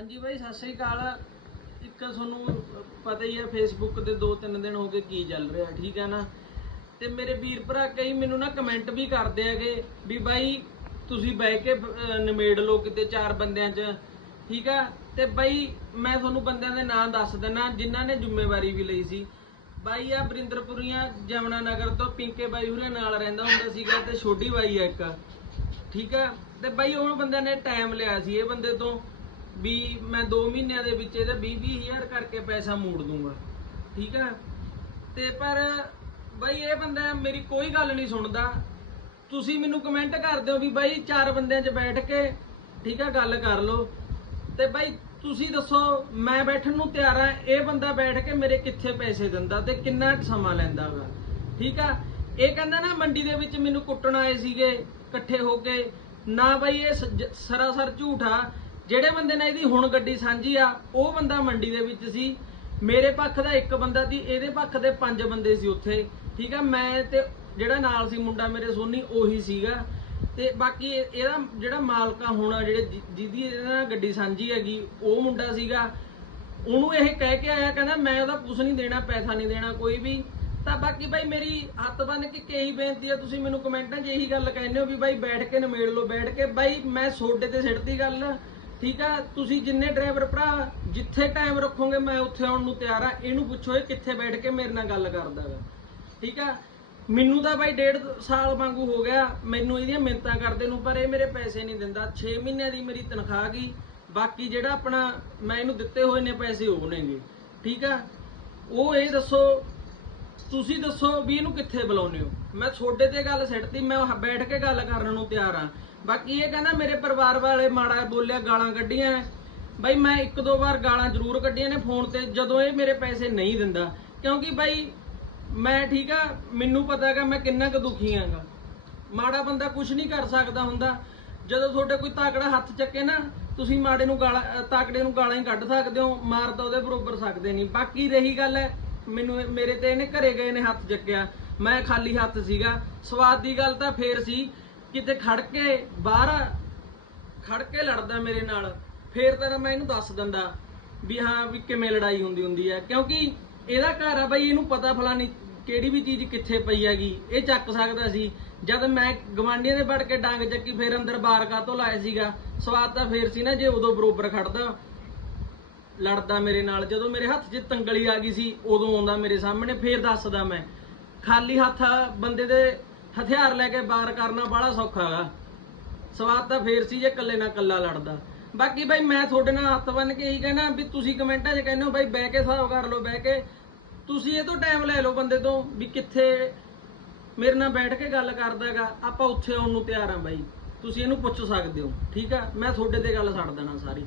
ਹਾਂਜੀ ਬਾਈ, ਸਤਿ ਸ੍ਰੀ ਅਕਾਲ। ਇੱਕ ਤੁਹਾਨੂੰ ਪਤਾ ਹੀ ਹੈ ਫੇਸਬੁੱਕ ਤੇ 2-3 ਦਿਨ ਹੋ ਗਏ ਕੀ ਚੱਲ ਰਿਹਾ, ਠੀਕ ਹੈ ਨਾ? ਤੇ ਮੇਰੇ ਵੀਰ ਭਰਾ ਕਈ ਮੈਨੂੰ ਨਾ ਕਮੈਂਟ ਵੀ ਕਰਦੇ ਹੈਗੇ ਵੀ ਬਾਈ, ਤੁਸੀਂ ਬਹਿ ਕੇ ਨਿਮੇੜ ਲਓ ਕਿਤੇ ਚਾਰ ਬੰਦਿਆਂ 'ਚ, ਠੀਕ ਆ? ਤੇ ਬਾਈ, ਮੈਂ ਤੁਹਾਨੂੰ ਬੰਦਿਆਂ ਦੇ ਨਾਂ ਦੱਸ ਦਿੰਨਾ, ਜਿਨ੍ਹਾਂ ਨੇ ਜ਼ਿੰਮੇਵਾਰੀ ਵੀ ਲਈ ਸੀ। ਬਾਈ ਆ ਬਰਿੰਦਰਪੁਰੀਆਂ ਜਮਨਾ ਨਗਰ ਤੋਂ ਪਿੰਕੇ ਬਾਈ ਹੁਰੇ ਨਾਲ ਰਹਿੰਦਾ ਹੁੰਦਾ ਸੀਗਾ ਤੇ ਛੋਟੀ ਬਾਈ ਆ ਇੱਕ। ਠੀਕ ਆ? ਤੇ ਬਾਈ, ਉਹ ਬੰਦਿਆਂ ਨੇ ਟਾਈਮ ਲਿਆ ਸੀ ਇਹ ਬੰਦੇ ਤੋਂ। ਵੀ ਮੈਂ 2 ਮਹੀਨਿਆਂ ਦੇ ਵਿੱਚ ਇਹਦਾ 20 20000 ਕਰਕੇ ਪੈਸਾ ਮੋੜ ਦੂੰਗਾ। ਠੀਕ ਆ ਤੇ ਪਰ ਬਾਈ ਇਹ ਬੰਦਾ ਮੇਰੀ ਕੋਈ ਗੱਲ ਨਹੀਂ ਸੁਣਦਾ। ਤੁਸੀਂ ਮੈਨੂੰ ਕਮੈਂਟ ਕਰ ਦਿਓ ਵੀ ਬਾਈ ਚਾਰ ਬੰਦਿਆਂ 'ਚ ਬੈਠ ਕੇ, ਠੀਕ ਆ ਗੱਲ ਕਰ ਲਓ। ਤੇ ਬਾਈ ਤੁਸੀਂ ਦੱਸੋ, ਮੈਂ ਬੈਠਣ ਨੂੰ ਤਿਆਰ ਆ ਇਹ ਬੰਦਾ ਬੈਠ ਕੇ ਮੇਰੇ ਕਿੱਥੇ ਪੈਸੇ ਦਿੰਦਾ ਤੇ ਕਿੰਨਾ ਸਮਾਂ ਲੈਂਦਾ ਵਾ? ਠੀਕ ਆ? ਇਹ ਕਹਿੰਦਾ ਨਾ ਮੰਡੀ ਦੇ ਵਿੱਚ ਮੈਨੂੰ ਕੁੱਟਣ ਆਏ ਸੀਗੇ, ਇਕੱਠੇ ਹੋ ਕੇ। ਨਾ ਬਾਈ ਇਹ ਸਰਾਸਰ ਝੂਠ ਆ। ਜਿਹੜੇ ਬੰਦੇ ਨੇ ਇਹਦੀ ਹੁਣ ਗੱਡੀ ਸਾਂਝੀ ਆ, ਉਹ ਬੰਦਾ ਮੰਡੀ ਦੇ ਵਿੱਚ ਸੀ। ਮੇਰੇ ਪੱਖ ਦਾ ਇੱਕ ਬੰਦਾ ਸੀ, ਇਹਦੇ ਪੱਖ ਦੇ ਪੰਜ ਬੰਦੇ ਸੀ ਉੱਥੇ। ਠੀਕ ਆ, ਮੈਂ ਤੇ ਜਿਹੜਾ ਨਾਲ ਸੀ ਮੁੰਡਾ ਮੇਰੇ ਸੋਨੀ, ਉਹੀ ਸੀਗਾ। ਤੇ ਬਾਕੀ ਇਹਦਾ ਜਿਹੜਾ ਮਾਲਕਾ ਹੋਣਾ ਜਿਹੜੇ ਜਿ- ਜਿਹਦੀ ਇਹਨਾਂ ਨਾਲ ਗੱਡੀ ਸਾਂਝੀ ਹੈਗੀ, ਉਹ ਮੁੰਡਾ ਸੀਗਾ। ਉਹਨੂੰ ਇਹ ਕਹਿ ਕੇ ਆਇਆ, ਕਹਿੰਦਾ ਮੈਂ ਉਹਦਾ ਕੁਝ ਨਹੀਂ ਦੇਣਾ, ਪੈਸਾ ਨਹੀਂ ਦੇਣਾ, ਕੋਈ ਵੀ। ਤਾਂ ਬਾਕੀ ਬਾਈ ਮੇਰੀ ਹੱਥ ਬੰਨ ਕੇ ਕਈ ਬੇਨਤੀ ਆ, ਤੁਸੀਂ ਮੈਨੂੰ ਕਮੈਂਟਾਂ 'ਚ ਇਹੀ ਗੱਲ ਕਹਿੰਦੇ ਹੋ ਵੀ ਬਾਈ ਬੈਠ ਕੇ ਨਮੇੜ ਲਓ, ਬੈਠ ਕੇ ਬਾਈ ਮੈਂ ਸੋਡੇ ਤੇ ਸਿੱਟਦੀ ਗੱਲ। ਠੀਕ ਆ? ਤੁਸੀਂ ਜਿੰਨੇ ਡਰਾਈਵਰ ਭਰਾ ਜਿੱਥੇ ਟਾਈਮ ਰੱਖੋਗੇ, ਮੈਂ ਉੱਥੇ ਆਉਣ ਨੂੰ ਤਿਆਰ ਆ। ਇਹਨੂੰ ਪੁੱਛੋ ਇਹ ਕਿੱਥੇ ਬੈਠ ਕੇ ਮੇਰੇ ਨਾਲ ਗੱਲ ਕਰਦਾ ਵਾ। ਠੀਕ ਆ? ਮੈਨੂੰ ਤਾਂ ਬਾਈ ਡੇਢ ਸਾਲ ਵਾਂਗੂ ਹੋ ਗਿਆ, ਮੈਨੂੰ ਇਹਦੀਆਂ ਮਿੰਤਾਂ ਕਰਦੇ ਨੂੰ, ਪਰ ਇਹ ਮੇਰੇ ਪੈਸੇ ਨਹੀਂ ਦਿੰਦਾ। 6 ਮਹੀਨਿਆਂ ਦੀ ਮੇਰੀ ਤਨਖਾਹ ਗਈ। ਬਾਕੀ ਜਿਹੜਾ ਆਪਣਾ ਮੈਂ ਇਹਨੂੰ ਦਿੱਤੇ ਹੋਏ ਨੇ ਪੈਸੇ ਉਹ ਨੇਗੇ। ਠੀਕ ਆ? ਉਹ ਇਹ ਦੱਸੋ ਤੁਸੀਂ ਦੱਸੋ ਵੀ ਇਹਨੂੰ ਕਿੱਥੇ ਬੁਲਾਉਂਦੇ ਹੋ? ਮੈਂ ਤੁਹਾਡੇ ਤੇ ਗੱਲ ਸਿੱਟਤੀ, ਮੈਂ ਹ- ਬੈਠ ਕੇ ਗੱਲ ਕਰਨ ਨੂੰ ਤਿਆਰ ਆ ਬਾਕੀ ਇਹ ਕਹਿੰਦਾ ਮੇਰੇ ਪਰਿਵਾਰ ਵਾਲੇ ਮਾੜਾ ਬੋਲਿਆ, ਗਾਲਾਂ ਕੱਢੀਆਂ। ਬਾਈ ਮੈਂ ਇੱਕ ਦੋ ਵਾਰ ਗਾਲਾਂ ਜ਼ਰੂਰ ਕੱਢੀਆਂ ਨੇ ਫੋਨ ਤੇ, ਜਦੋਂ ਇਹ ਮੇਰੇ ਪੈਸੇ ਨਹੀਂ ਦਿੰਦਾ। ਕਿਉਂਕਿ ਬਾਈ ਮੈਂ ਠੀਕ ਆ, ਮੈਨੂੰ ਪਤਾ ਹੈਗਾ ਮੈਂ ਕਿੰਨਾ ਕੁ ਦੁਖੀ ਆਂਗਾ ਮਾੜਾ ਬੰਦਾ ਕੁਝ ਨਹੀਂ ਕਰ ਸਕਦਾ ਹੁੰਦਾ। ਜਦੋਂ ਤੁਹਾਡੇ ਕੋਈ ਤਾਕੜਾ ਹੱਥ ਚੱਕੇ ਨਾ, ਤੁਸੀਂ ਮਾੜੇ ਨੂੰ ਗਾਲਾਂ ਤਾਕੜੇ ਨੂੰ ਗਾਲਾਂ ਹੀ ਕੱਢ ਸਕਦੇ ਹੋ, ਮਾਰ ਤਾਂ ਉਹਦੇ ਬਰੋਬਰ ਸਕਦੇ ਨਹੀਂ। ਬਾਕੀ ਰਹੀ ਗੱਲ ਹੈ ਮੈਨੂੰ ਮੇਰੇ ਤੇ ਇਹਨੇ ਘਰੇ ਗਏ ਨੇ ਹੱਥ ਚੱਕਿਆ ਮੈਂ ਖਾਲੀ ਹੱਥ ਸੀਗਾ। ਸਵਾਦ ਦੀ ਗੱਲ ਤਾਂ ਫੇਰ ਸੀ, ਕਿਤੇ ਖੜ ਕੇ ਬਾਹਰ ਖੜ ਕੇ ਲੜਦਾ ਮੇਰੇ ਨਾਲ। ਫੇਰ ਤਾਂ ਮੈਂ ਇਹਨੂੰ ਦੱਸ ਦਿੰਦਾ ਵੀ ਹਾਂ, ਵੀ ਕਿਵੇਂ ਲੜਾਈ ਹੁੰਦੀ ਹੁੰਦੀ ਹੈ। ਕਿਉਂਕਿ ਇਹਦਾ ਘਰ ਆ ਬਈ, ਇਹਨੂੰ ਪਤਾ ਫਲਾਨੀ ਕਿਹੜੀ ਵੀ ਚੀਜ਼ ਕਿੱਥੇ ਪਈ ਹੈਗੀ। ਇਹ ਚੱਕ ਸਕਦਾ ਸੀ। ਜਦ ਮੈਂ ਗਵਾਂਡੀਆਂ ਦੇ ਵੜ ਕੇ ਡਾਂਗ ਚੱਕੀ, ਫੇਰ ਅੰਦਰ ਬਾਰ ਕਾਤੋਂ ਲਾਇਆ ਸੀਗਾ। ਸਵਾਦ ਤਾਂ ਫੇਰ ਸੀ ਨਾ, ਜੇ ਉਦੋਂ ਬਰੋਬਰ ਖੜਦਾ। ਲੜਦਾ ਮੇਰੇ ਨਾਲ। ਜਦੋਂ ਮੇਰੇ ਹੱਥ 'ਚ ਤੰਗਲੀ ਆ ਗਈ ਸੀ, ਉਦੋਂ ਆਉਂਦਾ ਮੇਰੇ ਸਾਹਮਣੇ, ਫੇਰ ਦੱਸਦਾ ਮੈਂ, ਖਾਲੀ ਹੱਥ ਬੰਦੇ ਦੇ ਹਥਿਆਰ ਲੈ ਕੇ ਬਾਰ ਕਰਨਾ ਬੜਾ ਸੌਖਾ ਹੈਗਾ ਸਵਾਦ ਤਾਂ ਫੇਰ ਸੀ ਜੇ ਇਕੱਲੇ ਨਾਲ ਇਕੱਲਾ ਲੜਦਾ। ਬਾਕੀ ਬਾਈ ਮੈਂ ਤੁਹਾਡੇ ਨਾਲ ਹੱਥ ਬੰਨ ਕੇ ਇਹੀ ਕਹਿਣਾ ਵੀ ਤੁਸੀਂ ਕਮੈਂਟਾਂ 'ਚ ਕਹਿੰਦੇ ਹੋ, ਬਾਈ ਬਹਿ ਕੇ ਹਿਸਾਬ ਕਰ ਲਓ, ਬਹਿ ਕੇ। ਤੁਸੀਂ ਇਹ ਤੋਂ ਟਾਈਮ ਲੈ ਲਓ ਬੰਦੇ ਤੋਂ ਵੀ ਕਿੱਥੇ ਮੇਰੇ ਨਾਲ ਬੈਠ ਕੇ ਗੱਲ ਕਰਦਾਗਾ ਆਪਾਂ ਉੱਥੇ ਆਉਣ ਨੂੰ ਤਿਆਰ ਆ ਬਾਈ। ਤੁਸੀਂ ਇਹਨੂੰ ਪੁੱਛ ਸਕਦੇ ਹੋ, ਠੀਕ ਆ? ਮੈਂ ਤੁਹਾਡੇ ਤੇ ਗੱਲ ਛੱਡ ਦੇਣਾ ਸਾਰੀ।